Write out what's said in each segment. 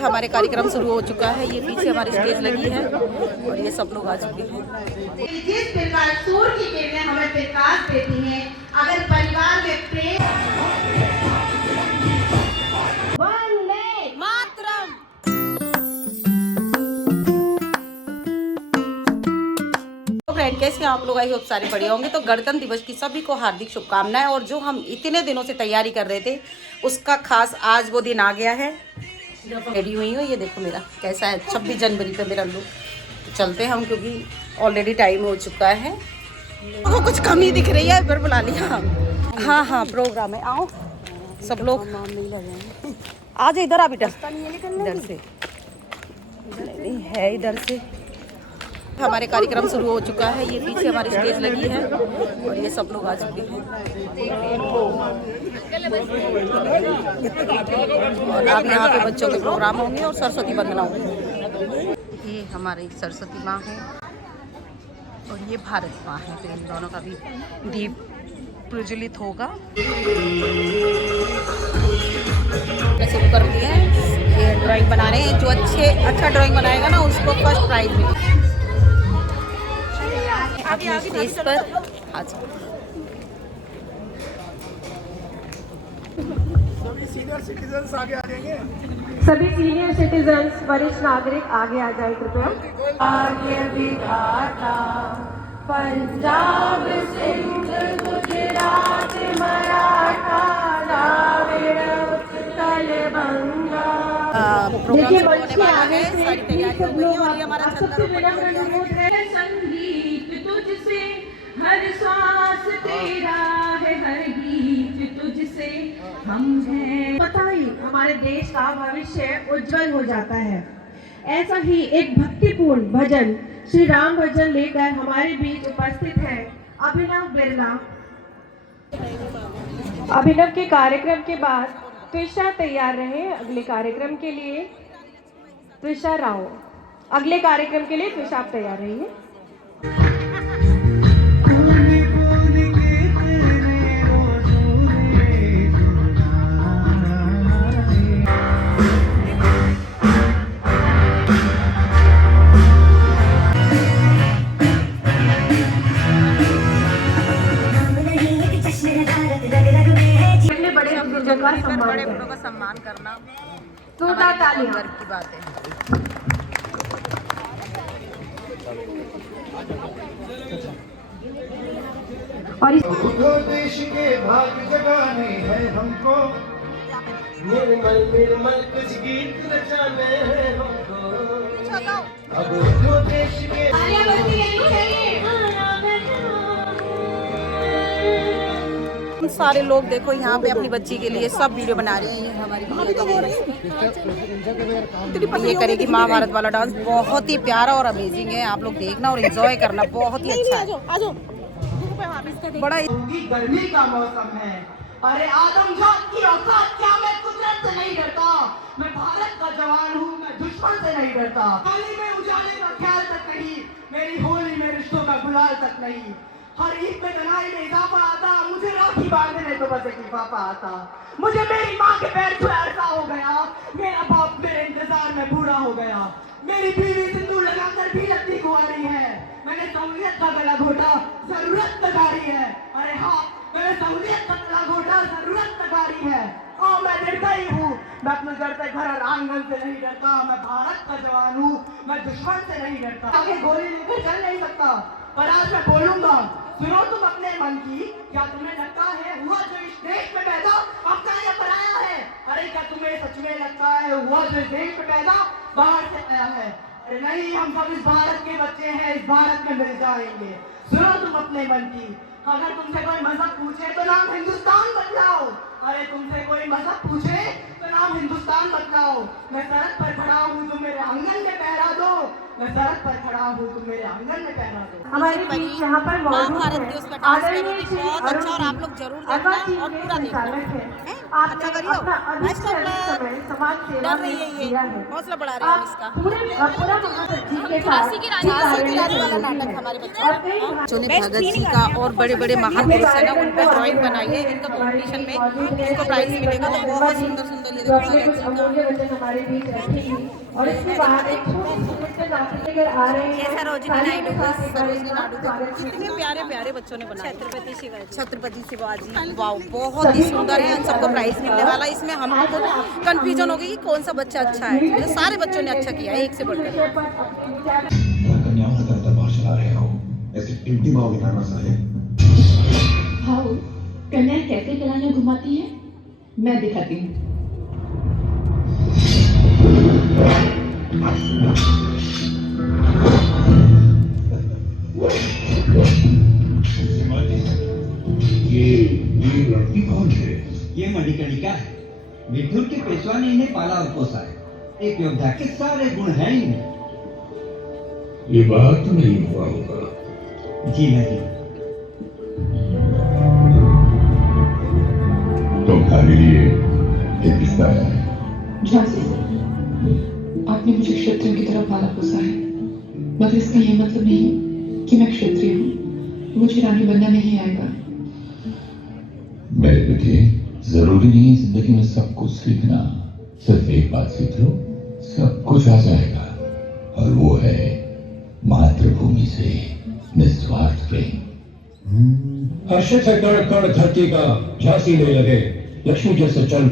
हमारे कार्यक्रम शुरू हो चुका है। ये पीछे हमारी स्टेज लगी है और ये सब लोग आ चुके हैं। जिस प्रकार सूर्य की किरणें हमें प्रकाश देती हैं, अगर परिवार में प्रेम वंदे मातरम। तो फ्रेंड, कैसे आप लोग? आई होप सारे बढ़िया होंगे। तो गणतंत्र दिवस की सभी को हार्दिक शुभकामनाएं। और जो हम इतने दिनों से तैयारी कर रहे थे उसका खास आज वो दिन आ गया है। रेडी हुई हूँ, ये देखो मेरा कैसा है 26 जनवरी पे मेरा लुक। तो चलते हैं हम, क्योंकि ऑलरेडी टाइम हो चुका है। वो कुछ कमी दिख रही है, फिर बुला लिया। हाँ हाँ, प्रोग्राम है, आओ सब लोग। आज इधर आ बेटा, इधर से नहीं है, इधर से। हमारे कार्यक्रम शुरू हो चुका है। ये पीछे हमारी स्टेज लगी है और ये सब लोग आ चुके हैं। और अब यहाँ पे बच्चों के प्रोग्राम होंगे और सरस्वती वंदना होगी। ये हमारी सरस्वती माँ है और ये भारत माँ है। तो इन दोनों का भी दीप प्रज्वलित होगा। शुरू कर दिया है। ये ड्राइंग बना रहे हैं। जो अच्छा ड्राइंग बनाएगा ना उसको फर्स्ट प्राइज मिलेगा। अपने स्टेज पर आ जाओ। सभी सीनियर सिटीजन्स आगे आ जाएंगे। सभी सीनियर सिटीजन्स, वरिष्ठ नागरिक आगे आ जाए कृपया। आगे विधाता पंजाब सिंध गुजरात मराठा द्राविड़ उत्कल बंगा। देखिए मंच के आगे से सारी तैयारी हो गई है और ये हमारा सबसे विनम्र अनुरोध है। संगीत तुझसे हर श्वास तेरा है, हर गीत तुझसे हम हैं। पता ही हमारे देश का भविष्य उज्जवल हो जाता है। ऐसा ही एक भक्तिपूर्ण भजन श्री राम भजन लेकर हमारे बीच उपस्थित है अभिनव बिरला। अभिनव के कार्यक्रम के बाद त्रिशा तैयार रहे अगले कार्यक्रम के लिए। त्रिशा राव, अगले कार्यक्रम के लिए त्रिशा आप तैयार रहिए। बड़े बड़ों का सम्मान करना हमारे गर्व की बात है। और देश के भाग जगाने हैं हमको, निर्मल निर्मल कुछ गीत रचाने हैं हमको। अब तो देश के सारे लोग देखो यहाँ पे अपनी बच्ची के लिए सब वीडियो बना रहे हैं। ये हमारी ये करेगी महाभारत वाला डांस। बहुत ही प्यारा और अमेजिंग है। आप लोग देखना और एंजॉय करना, बहुत ही अच्छा है। बड़ा गर्मी का मौसम है। अरे आदमजात की औकात क्या, मैं कुदरत से नहीं डरता। मैं भारत का जवान हूँ, मैं दुश्मन से नहीं डरता। होली में उजाले का ख्याल तक नहीं, मेरी होली में रिश्तों का गुलाल तक नहीं। हर ईद में गनाई में इजाफा आता, मुझे राखी बांधने तो बस एक लिफाफा आता। मुझे मेरी माँ के पैर छुए ऐसा हो गया, मेरा बाप मेरे इंतजार में बूढ़ा हो गया। मेरी बीवी सिंदूर लगाकर भी लगती कुंवारी है। मैंने सहूलियत का गला घोटा, जरूरत नगारी है। अरे हाँ, मैंने सहूलियत का गला घोटा, जरूरत नगारी है। हाँ, मैं डरता ही हूँ। मैं अपने घर से घर और आंगन से नहीं डरता। मैं भारत का जवान हूँ, मैं दुश्मन से नहीं डरता। आगे गोली लेकर चल नहीं सकता, पर आज मैं बोलूंगा। सुनो तुम अपने मन की, क्या तुम्हें लगता है हुआ जो इस देश में पैदा अपना या पराया है? अरे क्या तुम्हें सच में लगता है हुआ जो इस देश में पैदा बाहर से आया है? अरे नहीं, हम सब इस भारत के बच्चे हैं, इस भारत में मिल जाएंगे। सुनो तुम अपने मन की, अगर तुमसे कोई मजहब पूछे तो नाम हिंदुस्तान बदलाओ। अरे तुमसे कोई मजहब पूछे तो नाम हिंदुस्तान बदलाओ। मैं सड़क पर खड़ा हूँ, तुम मेरे आंगन में पहरा दो। मैं सड़क पर खड़ा हूँ, तुम मेरे आंगन में पहरा दो। हमारे बीच यहाँ पर मौजूद महाभारत है दिवस में डांस आदरणीय करोगी, श्री बहुत अरुण अच्छा, और आप जी, लोग जरूर अरबा देखना टीम और के पूरा देखना। संचालक हैं। हैं? आपने अच्छा करियो। अपना अधिक बेस्ट से ऑफ अधिक लक। समय समाज सेवा डर में रही है दिया ये, है। हौसला बढ़ा रहे हैं हम आप इसका। पूरा महाराज जी के साथ झांसी की रानी वाला नाटक हमारे बच्चे और कई बच्चों ने भगत सिंह का और बड़े बड़े महान पुरुष है ना, उन पर ड्राइंग बनाई है। इनका कंपटीशन में जिसको प्राइज मिलेगा तो बहुत सुंदर सुंदर, ये जो देखो अपने भगत कुछ सिंह अमूल्य वचन हमारे बीच रखेंगी और इसके बाद एक छोटी सी नृत्य नाटक लेकर आ रहे हैं। ये सरोजिनी तालियों के नायडू, साथ एक बार सरोजिनी नायडू स्वागत देखो कितने कीजिए। प्यारे प्यारे बच्चों ने बनाए। छत्रपति शिवाजी, वाह बहुत ही सुंदर है। इन सबको प्राइज मिलने वाला है। इसमें हमको तो कंफ्यूजन हो गई कि कौन सा बच्चा अच्छा है। ये सारे बच्चों ने अच्छा किया है, एक से बढ़कर। कन्याओं का दरबार चला रहे हो, ऐसे टिमटिमाओगे नाना साहेब। हाँ, कन्याएं कैसे कलाइयाँ घुमाती हैं, मैं दिखाती हूँ। ये लड़की कौन है? ये मणिकर्णिका है। मिथुन के पेशवा ने इन्हें पाला और पोसा है। एक योद्धा के सारे गुण हैं इनमें। ये बात तो नहीं हुआ होगा। जी नहीं। तुम्हारे लिए एक रिश्ता है। झांसी से आपने मुझे क्षत्रिय की तरह पाला पोसा है, मगर इसका ये मतलब नहीं कि मैं क्षत्रिय हूँ। मुझे रानी बनना नहीं आएगा। मेरे बेटे, जरूरी नहीं है जिंदगी में सब कुछ सीखना। सिर्फ एक बात सीख लो, सब कुछ आ जाएगा। और वो है मातृभूमि से निस्वार्थ प्रेम। हर्षित है कण कण धरती का, झांसी नहीं लगे लक्ष्मी जैसे चल।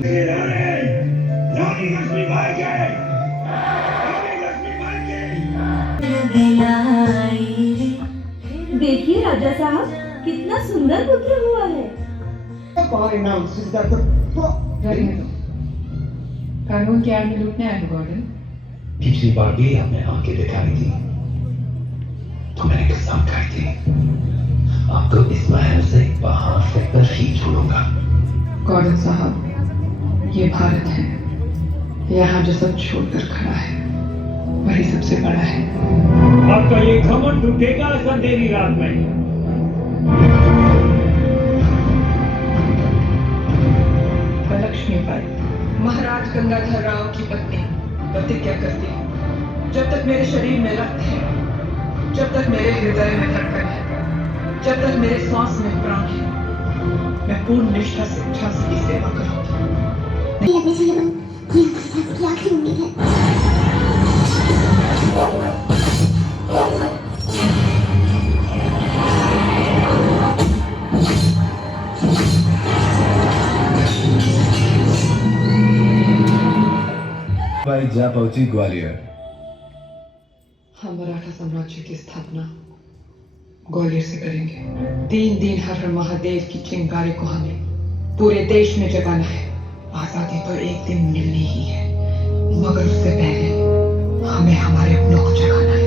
देखिए राजा साहब, कितना सुंदर पुत्र हुआ है। रहने दो। कानून की आड़ में लूटने आए हो गॉर्डन। पिछली बार भी आपने आंखें दिखाई थी तो मैंने कसम खाई थी, अब तो इस महल से बाहर फेंककर ही छोड़ूंगा। गॉर्डन साहब, ये भारत है। यहाँ जो सब छोड़कर खड़ा है वही सबसे बड़ा है। आपका ये घमंड टूटेगा इस अंधेरी रात में। लक्ष्मी बाई, महाराज गंगाधर राव की पत्नी, प्रतिज्ञा करती हूँ, जब तक मेरे शरीर में रक्त है, जब तक मेरे हृदय में धड़कन है, जब तक मेरे सांस में प्राण है, मैं पूर्ण निष्ठा से झांसी की सेवा करूंगी। ये अपने जीवन ये की आखिरी उम्मीद है। भाई जा पहुंची ग्वालियर। हम मराठा साम्राज्य की स्थापना ग्वालियर से करेंगे। 3 दिन हर हर महादेव की चिंगारी को हमें पूरे देश में जगाना है। आजादी तो एक दिन मिलनी ही है, मगर उससे पहले हमें हमारे अपनों को जगाना है।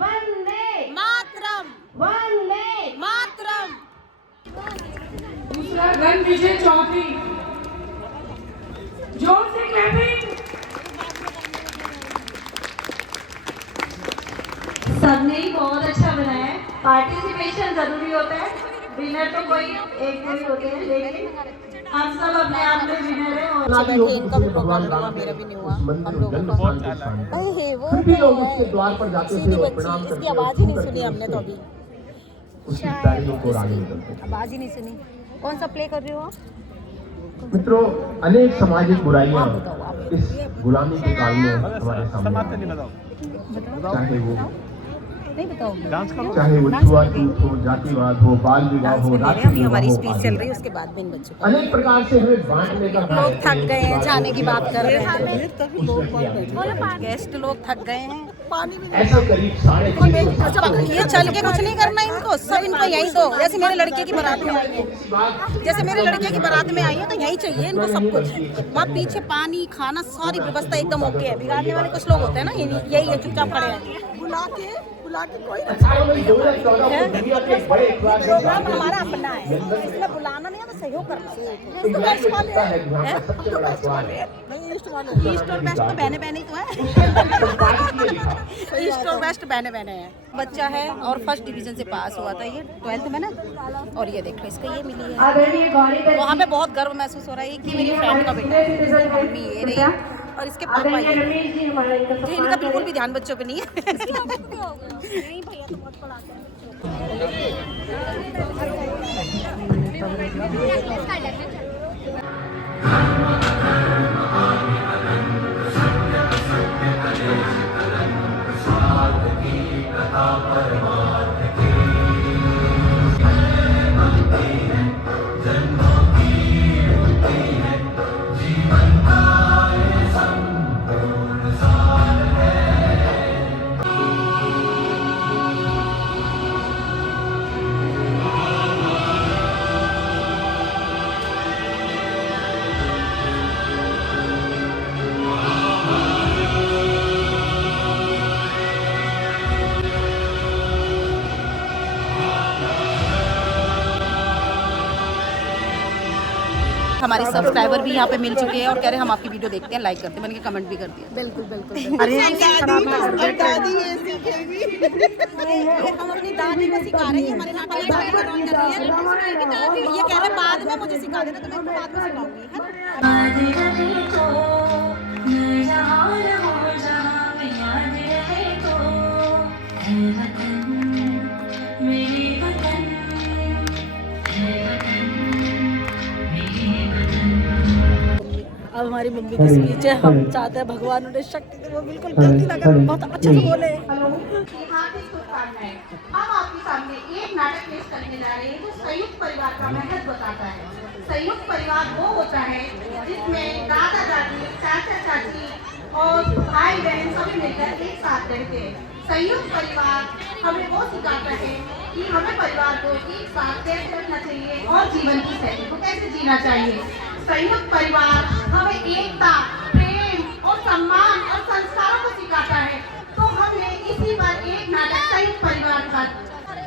वंदे मातरम, वंदे। मातरम। दूसरा रणविजय चौधरी, जोर से क्लैपिंग। सबने ही बहुत अच्छा बनाया है। पार्टिसिपेशन जरूरी होता है, विनर तो कोई एक कोई होते हैं, लेकिन हम सब अपने आप में विनर है। और बैठे इनका भी प्रोग्राम हुआ, मेरा भी नहीं हुआ। हम लोगों का अरे वो भी लोग उसके द्वार पर जाते थे सीधी और बच्ची, प्रणाम इसकी करते आवाज ही नहीं सुनी हमने तो अभी। उसकी तारीखों को आगे निकलते थे। आवाज ही नहीं सुनी। कौन सा प्ले कर रहे हो आप? मित्रों, अनेक सामाजिक बुराइयां इस गुलामी के काल में हमारे सामने आई। चाहे वो नहीं बताओगे? चाहे वो छुआछूत हो, जातिवाद हो, बाल विवाह डांस हो, में ले रहे राष्ट्र हैं, अभी विवाह हमारी हो, स्पीच आदि चल रही है, उसके बाद में इन बच्चों को अनेक प्रकार से हमें बांटने का लोग थक गए हैं, जाने की बात कर रहे हैं, हैं। गेस्ट लोग थक गए हैं। ऐसे करीब 350 ये चल के कुछ नहीं करना इनको, सब इनको यहीं दो। जैसे मेरे लड़के की बारात में आई है, जैसे मेरे लड़के की बारात में आई है, तो यहीं चाहिए इनको सब कुछ। वहाँ पीछे पानी, खाना, सारी व्यवस्था एकदम ओके है। बिगाड़ने वाले कुछ लोग होते हैं ना, यही है, चुपचाप खड़े हैं। बुला के कोई प्रोग्राम हमारा अपना है, इसमें बुलाना नहीं है, तो सहयोग करना है। ईस्ट और वेस्ट तो बहने बहने तो है। ईस्ट और वेस्ट बहने बहने हैं। बच्चा है और फर्स्ट डिवीजन से पास हुआ था, ये 12th में ना, और ये देखो इसका ये मिली है। वहाँ पे बहुत गर्व महसूस हो रहा है कि मेरी फ्रेंड का बेटा है। मम्मी ये रही और इसके पापा ये, जो इनका बिल्कुल भी ध्यान बच्चों पे नहीं है। हमारे सब्सक्राइबर भी यहाँ पे मिल चुके हैं और कह रहे हैं हम आपकी वीडियो देखते हैं, लाइक करते हैं। मैंने कहा कमेंट भी कर दिया। बिल्कुल बिल्कुल। अरे हम अपनी दादी को सिखा रहे हैं, हमारे नाटक में दादी का रोल कर रही है। ये कह रहे हैं बाद में मुझे सिखा देना, तो मैं बाद में सिखाऊंगी। अब हमारी मम्मी की स्पीच है, हम चाहते हैं भगवान उन्हें शक्ति दे, वो बिल्कुल गलती ना करे, बहुत अच्छे से बोले। हम आपके सामने एक नाटक पेश करने जा रहे हैं जो संयुक्त परिवार का महत्व बताता है। संयुक्त परिवार वो होता है जिसमें दादा दादी, चाचा चाची और भाई बहन सभी मिलकर एक साथ रहते हैं। संयुक्त परिवार हमें वो सिखाता है कि हमें परिवार को एक साथ कैसे रखना चाहिए और जीवन की शैली को कैसे जीना चाहिए। संयुक्त परिवार हमें एकता, प्रेम और सम्मान और संस्कारों को सिखाता है। तो हमने इसी बार एक नाटक संयुक्त परिवार का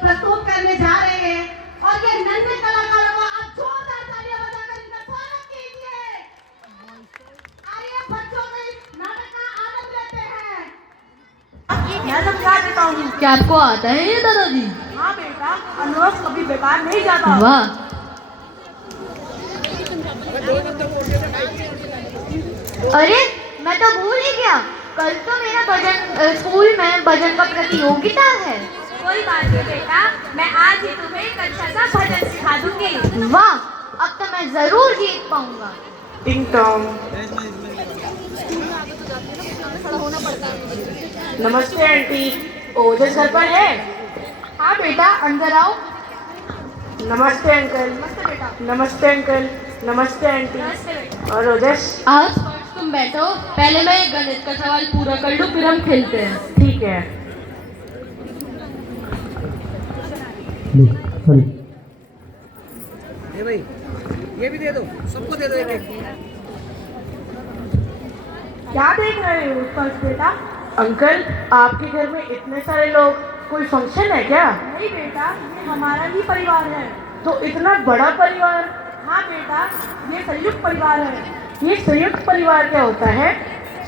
प्रस्तुत करने जा रहे हैं और ये नन्हे कलाकारों को आप जोरदार तालियां बजाकर इनका स्वागत कीजिए। आइए बच्चों में इस नाटक का आनंद लेते हैं। मैं समझा देता हूँ। क्या आपको आता है ये दादाजी? हाँ बेटा, अनुरोध कभी बेकार नहीं जाता। वाह, अरे मैं तो भूल ही गया, कल तो मेरा भजन स्कूल में भजन का प्रतियोगिता है। कोई बात नहीं बेटा, मैं आज ही तुम्हें एक अच्छा सा भजन सिखा दूंगी। वाह, अब तो मैं जरूर जीत पाऊंगा। टिंग टोंग। नमस्ते आंटी, ओजस घर पर है? हाँ बेटा, अंदर आओ। नमस्ते अंकल। नमस्ते बेटा। नमस्ते अंकल। नमस्ते आंटी। नमस्ते बेटा। और ओजस? आज तुम बैठो, पहले मैं एक गणित का सवाल पूरा कर लूं, फिर हम खेलते हैं। ठीक है। ये भाई, ये भी दे दो, सबको दे दो एक एक। क्या देख रहे हो फर्स्ट बेटा? अंकल, आपके घर में इतने सारे लोग, कोई फंक्शन है क्या? नहीं बेटा, ये हमारा ही परिवार है। तो इतना बड़ा परिवार? हाँ बेटा, ये संयुक्त परिवार है। ये संयुक्त परिवार क्या होता है?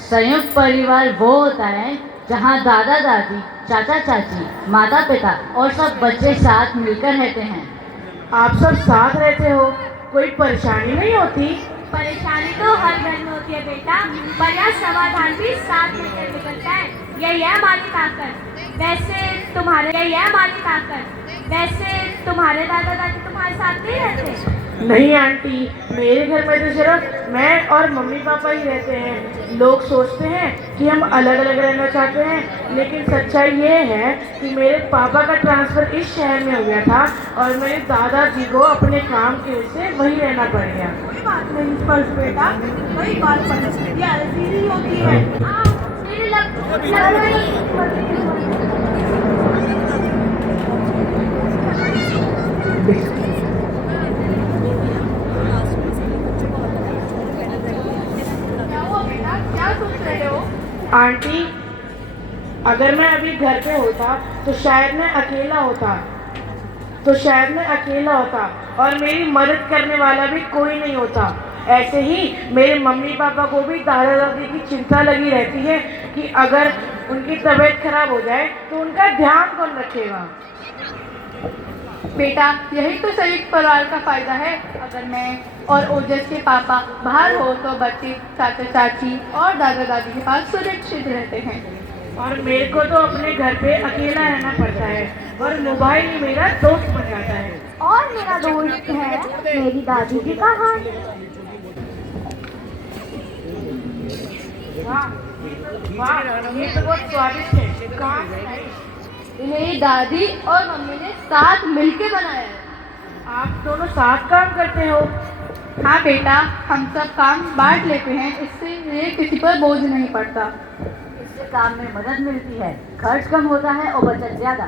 संयुक्त परिवार वो होता है जहाँ दादा दादी, चाचा चाची, माता पिता और सब बच्चे साथ मिलकर रहते हैं। आप सब साथ रहते हो, कोई परेशानी नहीं होती? परेशानी तो हर घर में होती है बेटा, पर यह समाधान भी साथ मिलकर निकलता है। यही है हमारी ताकत। वैसे तुम्हारे दादा दादी तुम्हारे साथ नहीं रहते? नहीं आंटी, मेरे घर में तो सिर्फ मैं और मम्मी पापा ही रहते हैं। लोग सोचते हैं कि हम अलग अलग रहना चाहते हैं, लेकिन सच्चाई ये है कि मेरे पापा का ट्रांसफ़र इस शहर में हो गया था और मेरे दादाजी को अपने काम की वजह से वहीं रहना पड़ गया। कोई बात नहीं स्पर्श बेटा, कोई बात नहीं, ये ऐसी ही होती है। आंटी, अगर मैं अभी घर पे होता तो शायद मैं अकेला होता और मेरी मदद करने वाला भी कोई नहीं होता। ऐसे ही मेरे मम्मी पापा को भी दादा दादी की चिंता लगी रहती है कि अगर उनकी तबीयत खराब हो जाए तो उनका ध्यान कौन रखेगा। बेटा, यही तो संयुक्त परिवार का फायदा है। अगर मैं और ओजस के पापा बाहर हो तो बच्चे चाचा चाची और दादा दादी के पास सुरक्षित रहते हैं। और मेरे को तो अपने घर पे अकेला रहना पड़ता है और मोबाइल ही मेरा दोस्त बन जाता है। और मेरा दोस्त है मेरी दादी जी का हाथ। वाह, ये तो बहुत स्वादिष्ट है। कहाँ से लाई? मेरी दादी और मम्मी ने साथ मिलके बनाया है। आप दोनों साथ काम करते हो? हाँ बेटा, हम सब काम बांट लेते हैं, इससे ये किसी पर बोझ नहीं पड़ता। इससे काम में मदद मिलती है, खर्च कम होता है और बचत ज्यादा।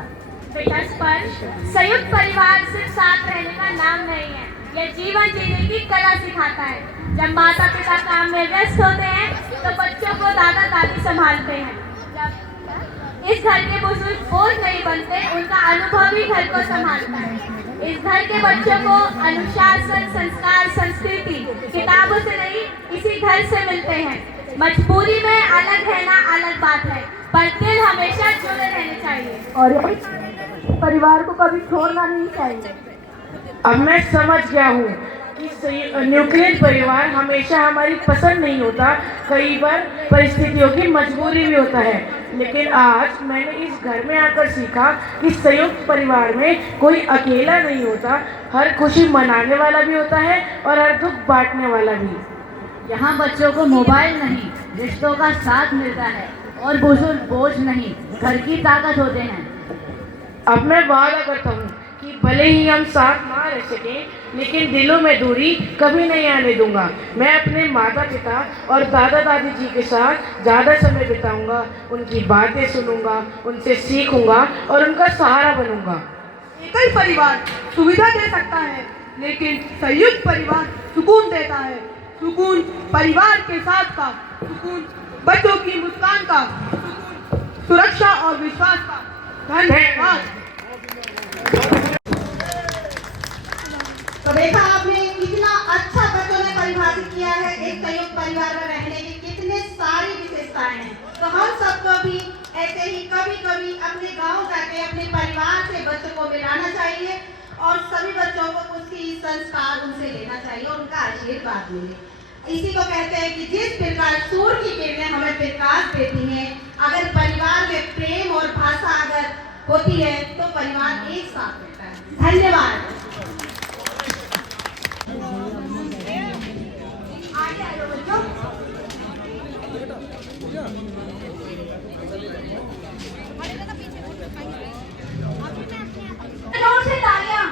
बेटा स्पर्श, संयुक्त परिवार सिर्फ साथ रहने का नाम नहीं है, यह जीवन जीने की कला सिखाता है। जब माता पिता काम में व्यस्त होते हैं तो बच्चों को दादा दादी संभालते हैं। इस घर के बुजुर्ग बोझ नहीं बनते, उनका अनुभव ही घर को संभालता है। इस घर के बच्चों को अनुशासन, संस्कार, संस्कृति किताबों से नहीं, इसी घर से मिलते हैं। मजबूरी में अलग रहना अलग बात है, पर दिल हमेशा जुड़े रहने चाहिए और परिवार को कभी छोड़ना नहीं चाहिए। अब मैं समझ गया हूँ कि न्यूक्लियर परिवार हमेशा हमारी पसंद नहीं होता, कई बार परिस्थितियों की मजबूरी भी होता है। लेकिन आज मैंने इस घर में आकर सीखा कि संयुक्त परिवार में कोई अकेला नहीं होता, हर खुशी मनाने वाला भी होता है और हर दुख बांटने वाला भी। यहाँ बच्चों को मोबाइल नहीं, रिश्तों का साथ मिलता है और बुजुर्ग बोझ नहीं, घर की ताकत होते हैं। अब मैं वादा करता हूँ कि भले ही हम साथ ना रह सकें, लेकिन दिलों में दूरी कभी नहीं आने दूंगा। मैं अपने माता पिता और दादा दादी जी के साथ ज़्यादा समय बिताऊंगा, उनकी बातें सुनूंगा, उनसे सीखूंगा और उनका सहारा बनूंगा। एकल परिवार सुविधा दे सकता है, लेकिन संयुक्त परिवार सुकून देता है। सुकून परिवार के साथ का, सुकून बच्चों की मुस्कान का, सुकून सुरक्षा और विश्वास का। धन्यवाद। तो देखा आपने कितना अच्छा बच्चों ने परिभाषित किया है एक संयुक्त परिवार में रहने की कितने सारी विशेषताएं हैं। तो हम सबको भी ऐसे ही कभी कभी अपने गांव जाके अपने परिवार से बच्चों को मिलाना चाहिए और सभी बच्चों को कुछ ही संस्कार उनसे लेना चाहिए और उनका आशीर्वाद मिले। इसी को कहते हैं कि जिस प्रकार सूर्य की किरणें हमें प्रकाश देती हैं, अगर परिवार में प्रेम और भाषा अगर होती है तो परिवार एक साथ रहता है। धन्यवाद। जोर से तालियां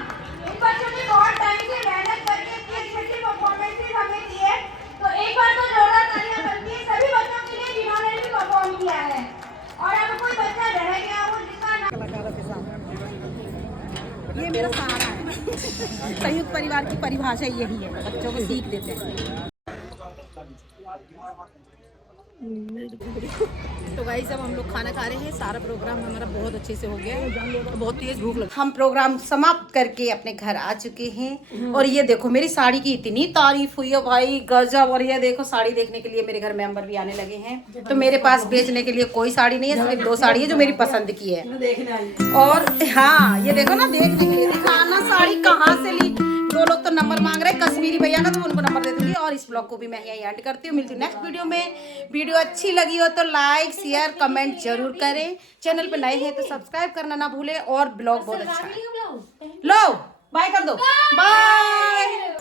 इन बच्चों ने बहुत टाइम से मेहनत करके इतनी अच्छी परफॉर्मेंसेस हमें दी है, तो एक बार तो जोरदार तालियां बनती है सभी बच्चों के लिए जिन्होंने भी परफॉर्म किया है। और अब कोई बच्चा रह गया हो जिसका ये मेरा सहारा है। संयुक्त परिवार की परिभाषा यही है, बच्चों को सीख देते हैं। तो गाइस अब हम लोग खाना खा रहे हैं, सारा प्रोग्राम हमारा बहुत अच्छे से हो गया है, तो बहुत तेज भूख लगी। हम प्रोग्राम समाप्त करके अपने घर आ चुके हैं और ये देखो मेरी साड़ी की इतनी तारीफ हुई है भाई, गजब। और ये देखो साड़ी देखने के लिए मेरे घर मेंबर भी आने लगे हैं। तो मेरे पास बेचने के लिए कोई साड़ी नहीं है, सिर्फ 2 साड़ी है जो मेरी पसंद की है। और हाँ ये देखो ना, देखने के लिए दिखाना साड़ी कहाँ से ली। 2 लोग तो नंबर मांग रहे हैं कश्मीरी भैया का, तो उनको नंबर दे दूंगी। और इस ब्लॉग को भी मैं यहीं एंड करती हूँ। मिलती हूँ नेक्स्ट वीडियो में। वीडियो अच्छी लगी हो तो लाइक शेयर कमेंट जरूर करें। चैनल पे नए हैं तो सब्सक्राइब करना ना भूलें। और ब्लॉग बहुत अच्छा है। लो बाय कर दो, बाय।